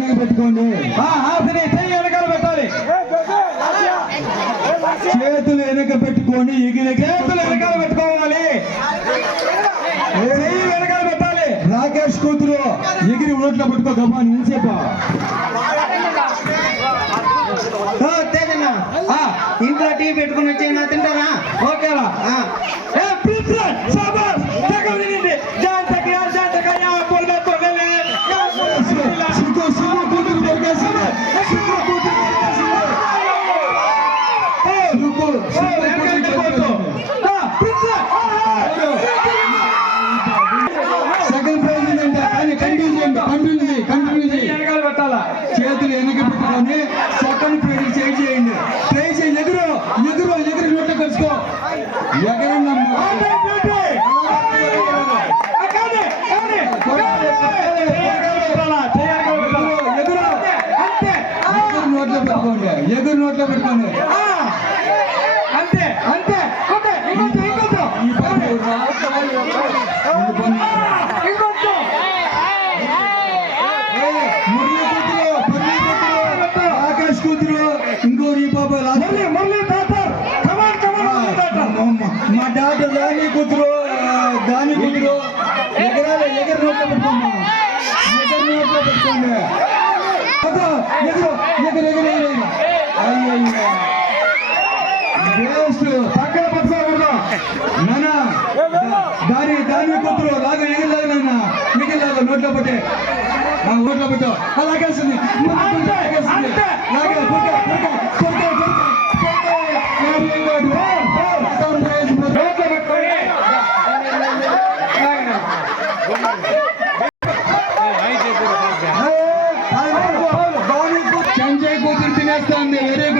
వెనక పెట్టుకోండి. హాసిని చెయ్యి వెనకాల పెట్టాలి. చేతులు వెనక పెట్టుకోండి. చేతులు వెనకాల పెట్టుకోవాలి. చెయ్యి వెనకాల పెట్టాలి. రాకేష్ కూతురు ఎగిరి ఉన్నట్లో పెట్టుకో. గమ్మా నిలిచేపా. ఇంట్లో టీ పెట్టుకుని వచ్చి నా తింటారా? ఓకేలా. సెకండ్ ప్రైజ్ ఏంటంటే వెనకాల పెట్టాలా. చేతులు వెనక పెట్టుకొని సెకండ్ ప్రైజ్ చేయండి. ట్రై చేయండి. ఎగురు నోట్లో కలుసుకో. ఎగరన్నా ఎగురు నోట్లో పెట్టుకోండి. అంతే అంతే. రాకేష్ కూతురు ఇంకోరు ఈ పాప మా డాక్టర్ దాని కూతురు ఎగరాలి. ఎగరు నోట్లో పెట్టుకోమ్మా. ఎగరు పెట్టుకోండి. పక్కన పట్టుకోకూడదు. దాని కూతురు లాగా ఎగిరిలాగా నోట్లో పెట్టే. నోట్లో పెట్టు. అలాగేస్తుంది. సంజయ్ కూతురు తినేస్తుంది. Very good.